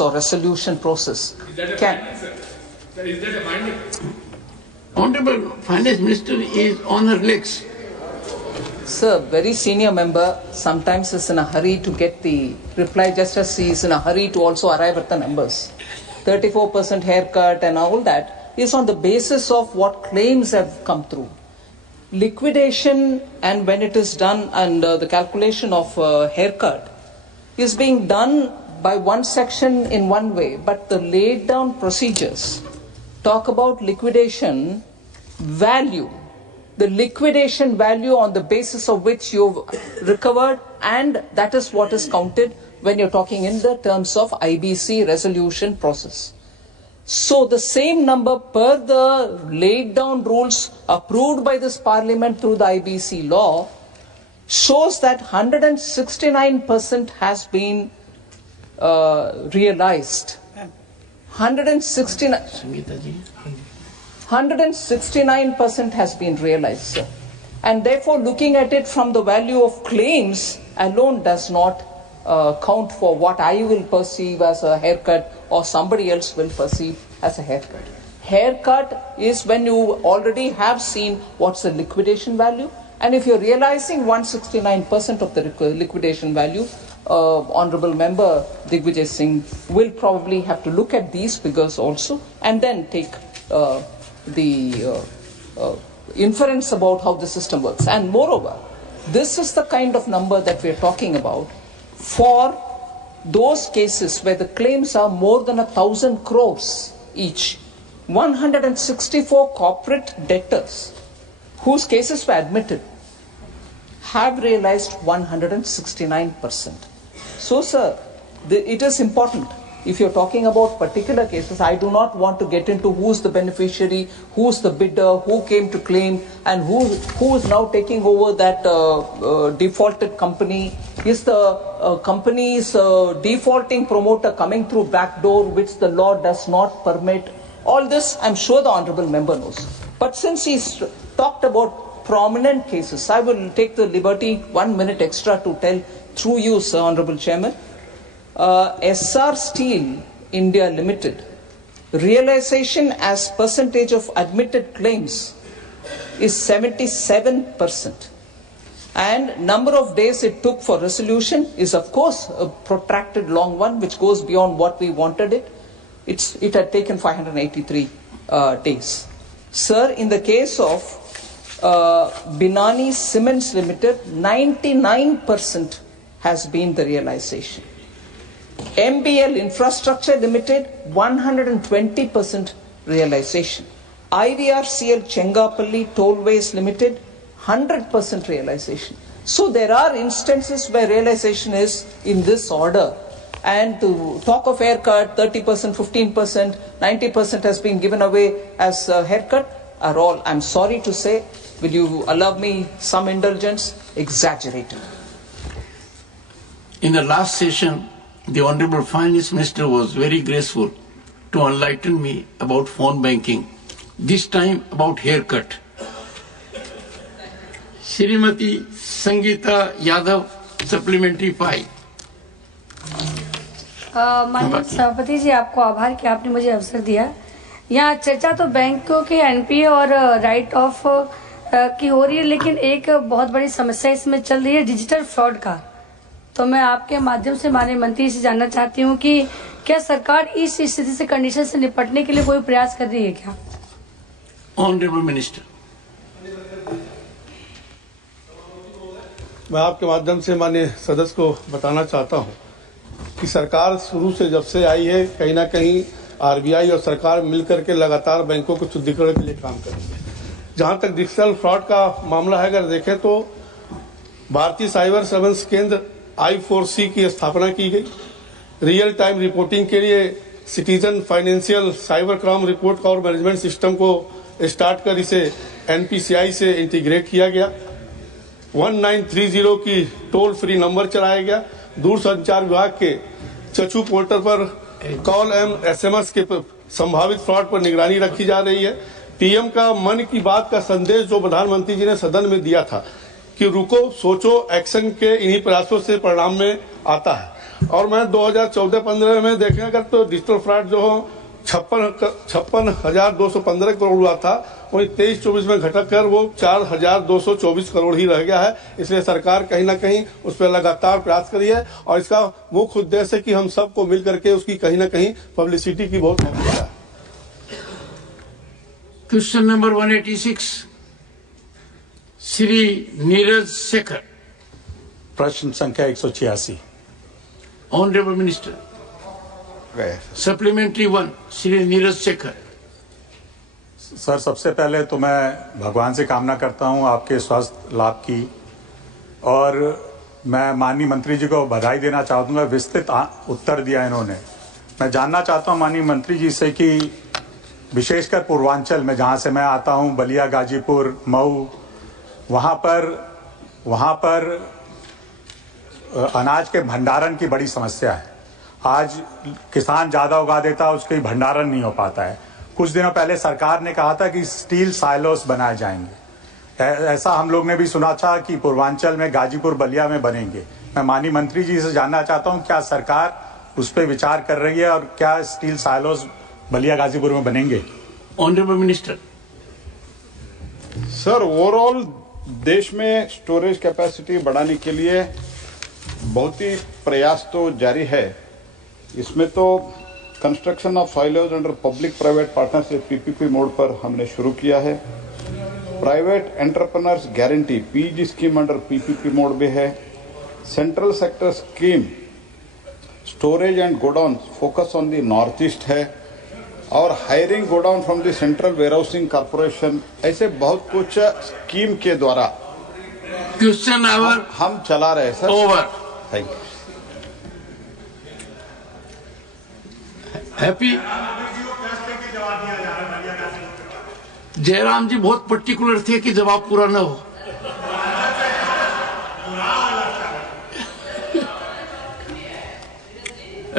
or resolution process. Is that a finding, sir? Sir, is that a finding? Honorable Finance Minister is on her legs. Sir, very senior member sometimes is in a hurry to get the reply, just as he is in a hurry to also arrive at the numbers. 34% haircut and all that is on the basis of what claims have come through. Liquidation, and when it is done, and the calculation of haircut is being done by one section in one way, but the laid down procedures talk about liquidation value, the liquidation value on the basis of which you've recovered, and that is what is counted when you're talking in the terms of IBC resolution process. So the same number per the laid down rules approved by this parliament through the IBC law shows that 169% has been realized. 169% has been realized, sir. And therefore, looking at it from the value of claims alone does not count for what I will perceive as a haircut or somebody else will perceive as a haircut. Haircut is when you already have seen what's the liquidation value, and if you're realizing 169% of the liquidation value, Honorable Member Digvijay Singh will probably have to look at these figures also and then take the inference about how the system works. And moreover, this is the kind of number that we're talking about for those cases where the claims are more than 1,000 crores each. 164 corporate debtors whose cases were admitted have realized 169%. So, sir, it is important. If you're talking about particular cases, I do not want to get into who's the beneficiary, who's the bidder, who came to claim, and who is now taking over that defaulted company. Is the company's defaulting promoter coming through back door, which the law does not permit? All this, I'm sure the Honorable Member knows. But since he's talked about prominent cases, I will take the liberty 1 minute extra to tell through you, Sir, Honorable Chairman. SR Steel India Limited, realization as percentage of admitted claims is 77%. And number of days it took for resolution is of course a protracted long one which goes beyond what we wanted it. It had taken 583 days. Sir, in the case of Binani Cements Limited, 99% has been the realization. MBL Infrastructure Limited, 120% realization. IVRCL Chengapalli Tollways Limited, 100% realization. So there are instances where realization is in this order. And to talk of haircut, 30%, 15%, 90% has been given away as a haircut are all, I'm sorry to say, will you allow me some indulgence, exaggerated. In the last session, the Honorable Finance Minister was very graceful to enlighten me about phone banking, this time about haircut. Shrimati Sangeeta Yadav, supplementary 5. माननीय सभापति जी, आपको आभार कि आपने मुझे अवसर दिया। यहाँ चर्चा तो बैंकों के एनपीए और राइट ऑफ की हो रही है, लेकिन एक बहुत बड़ी समस्या इसमें चल रही है डिजिटल फ्रॉड का। तो मैं आपके माध्यम से माननीय मंत्री से जानना चाहती हूँ कि क्या सरकार इस स्थिति से कंडीशन से निपटने के लिए कोई प्रयास कर रही है क्या? Honourable minister. मैं आपके माध्यम से माननीय सदस्य को बताना चाहता हूँ कि सरकार शुरू से जब से आई है, कहीं ना कहीं आरबीआई और सरकार मिलकर के लगातार बैंकों को शुद्धिकरण के लिए काम करेंगे। जहां तक डिजिटल फ्रॉड का मामला है, अगर देखें तो भारतीय साइबर सर्वेलेंस केंद्र I4C की स्थापना की गई। रियल टाइम रिपोर्टिंग के लिए citizen financial cyber crime report और मैनेजमेंट सिस्टम को स्टार्ट कर इसे NPCI से इंटीग्रेट किया गया। 1930 की टोल फ्री नंबर चलाया गया। दूरसंचार विभाग के चचू पोर्टल पर कॉल एवं SMS के संभावित फ्रॉड पर निगरानी रखी जा रही है। पीएम का मन की बात का संदेश जो प्रधानमंत्री जी ने सदन में दिया था कि रुको सोचो एक्शन के इन्हीं प्रयासों से परिणाम में आता है। और मैं 2014-15 में देखें अगर तो डिजिटल फ्रॉड जो हो 56,215 करोड़ हुआ था, वही 23-24 में घटक कर वो 4,224 करोड़ ही रह गया है। इसलिए सरकार कहीं ना कहीं उस पर लगातार प्रयास करी है और इसका मुख्य उद्देश्य है कि हम सबको मिल करके उसकी कहीं ना कहीं पब्लिसिटी की बहुत आवश्यकता है। Question number 186 Shri Neeraj Shekhar. प्रश्न संख्या 186। Honourable minister, supplementary 1 Shri Neeraj Shekhar. Sir, सबसे पहले तो मैं भगवान से कामना करता हूं आपके स्वास्थ्य लाभ की, और मैं माननीय मंत्री जी को बधाई देना चाहूँगा। विस्तृत उत्तर दिया इन्होंने। मैं जानना चाहता हूं माननीय मंत्री जी से कि विशेषकर पूर्वांचल में जहां से मैं आता हूं, बलिया, गाजीपुर, मऊ, वहां पर अनाज के भंडारण की बड़ी समस्या है। आज किसान ज्यादा उगा देता है, उसके भंडारण नहीं हो पाता है। कुछ दिनों पहले सरकार ने कहा था कि स्टील साइलोस बनाए जाएंगे। ऐसा हम लोग ने भी सुना था कि पूर्वांचल में गाजीपुर, बलिया में बनेंगे। मैं माननीय मंत्री जी से जानना चाहता हूं, क्या सरकार उस पर विचार कर रही है और क्या स्टील साइलोस बलिया, गाजीपुर में बनेंगे? Honourable minister. सर, ओवरऑल देश में स्टोरेज कैपेसिटी बढ़ाने के लिए बहुत ही प्रयास तो जारी है। इसमें तो construction of silos under public private partnership PPP mode पर हमने शुरू किया है। Private entrepreneurs guarantee PG scheme under PPP mode में है। Central sector scheme storage and godown focus on the north east है, और hiring godown from the central warehousing corporation, ऐसे बहुत कुछ स्कीम के द्वारा क्वेश्चन आवर हम चला रहे हैं sir. Over. Thank you. Happy. Jairam ji बहुत पर्टिकुलर थे कि जवाब पूरा न हो।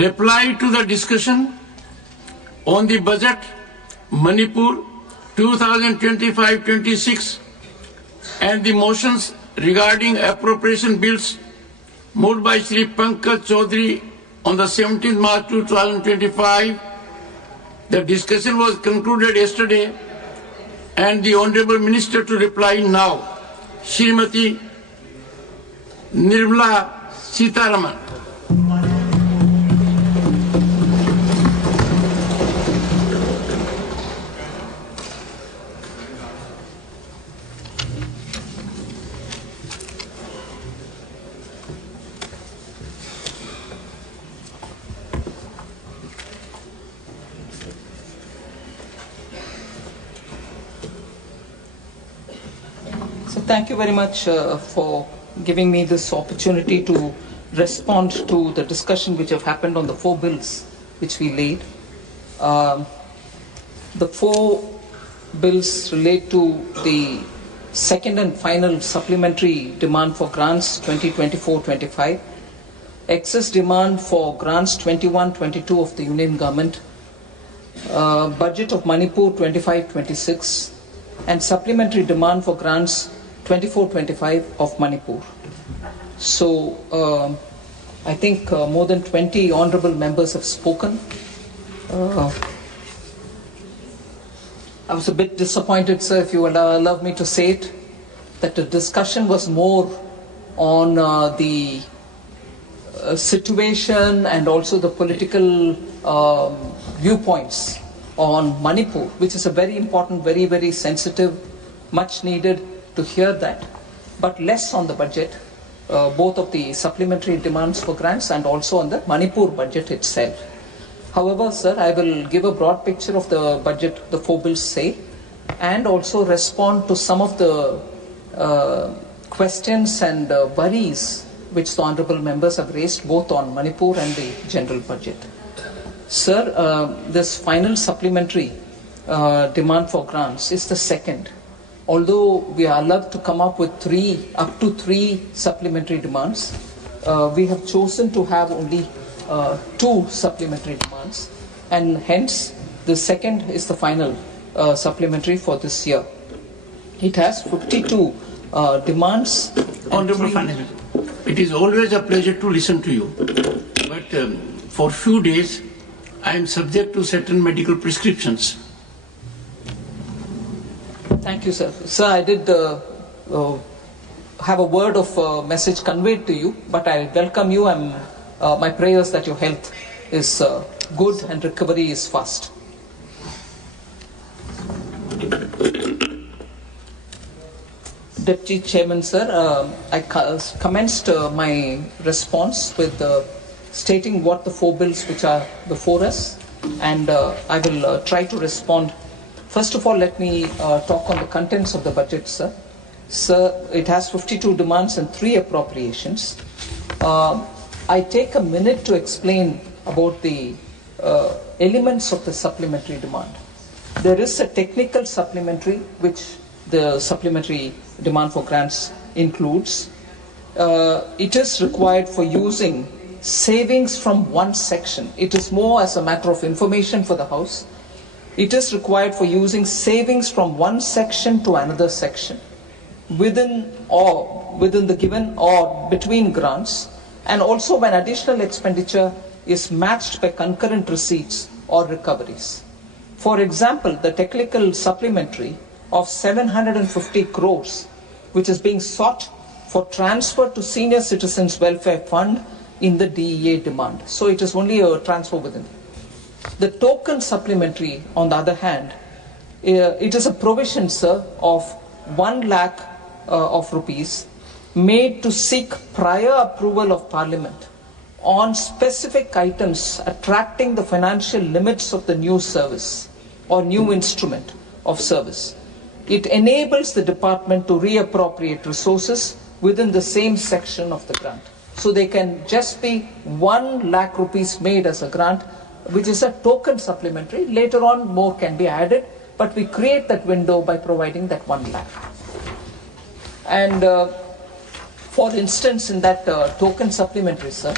Reply to the discussion on the budget Manipur 2025-26 and the motions regarding appropriation bills moved by Shri Pankaj Chaudhary on the 17th March 2025. The discussion was concluded yesterday and the Honorable Minister to reply now. Srimati Nirmala Seetharaman. So thank you very much for giving me this opportunity to respond to the discussion which have happened on the 4 bills which we laid. The 4 bills relate to the second and final supplementary demand for grants 2024-25, excess demand for grants 21-22 of the Union Government, budget of Manipur 25-26, and supplementary demand for grants 24-25 of Manipur. So I think more than 20 honorable members have spoken. I was a bit disappointed, sir, if you will allow me to say it, that the discussion was more on the situation and also the political viewpoints on Manipur, which is a very important, very, very sensitive, much needed to hear that, but less on the budget, both of the supplementary demands for grants and also on the Manipur budget itself. However, sir, I will give a broad picture of the budget the 4 bills say, and also respond to some of the questions and worries which the honorable members have raised both on Manipur and the general budget. Sir, this final supplementary demand for grants is the second. Although we are allowed to come up with up to three supplementary demands, we have chosen to have only 2 supplementary demands, and hence the second is the final supplementary for this year. It has 52 demands. Honorable Finance, it is always a pleasure to listen to you. that for few days I am subject to certain medical prescriptions. Thank you, sir. Sir, I did have a word of message conveyed to you, but I welcome you and my prayers that your health is good and recovery is fast. Deputy Chairman, sir, I commenced my response with stating what the 4 bills which are before us, and I will try to respond. First of all, let me talk on the contents of the budget, sir. Sir, it has 52 demands and 3 appropriations. I take a minute to explain about the elements of the supplementary demand. There is a technical supplementary which the supplementary demand for grants includes. It is required for using savings from one section. It is more as a matter of information for the House. It is required for using savings from one section to another section within the given or between grants, and also when additional expenditure is matched by concurrent receipts or recoveries. For example, the technical supplementary of 750 crores, which is being sought for transfer to Senior Citizens Welfare Fund in the DEA demand. So it is only a transfer within. The token supplementary, on the other hand, it is a provision, sir, of 1 lakh of rupees made to seek prior approval of Parliament on specific items attracting the financial limits of the new service or new instrument of service. It enables the department to reappropriate resources within the same section of the grant. So they can just be 1 lakh rupees made as a grant, which is a token supplementary. Later on, more can be added, but we create that window by providing that 1 lakh. And for instance, in that token supplementary, sir,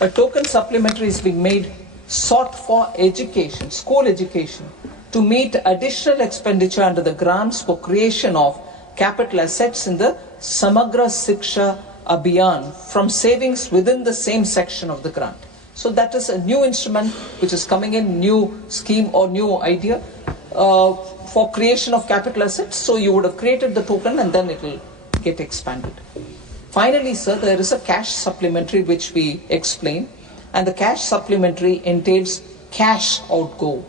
a token supplementary is being made sought for education, school education, to meet additional expenditure under the grants for creation of capital assets in the Samagra Shiksha Abhiyan from savings within the same section of the grant. So that is a new instrument which is coming in, new scheme or new idea for creation of capital assets. So you would have created the token and then it will get expanded. Finally, sir, there is a cash supplementary which we explain, and the cash supplementary entails cash outgo.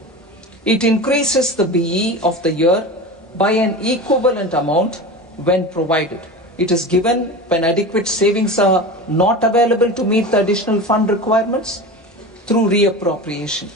It increases the BE of the year by an equivalent amount when provided. It is given when adequate savings are not available to meet the additional fund requirements through reappropriation.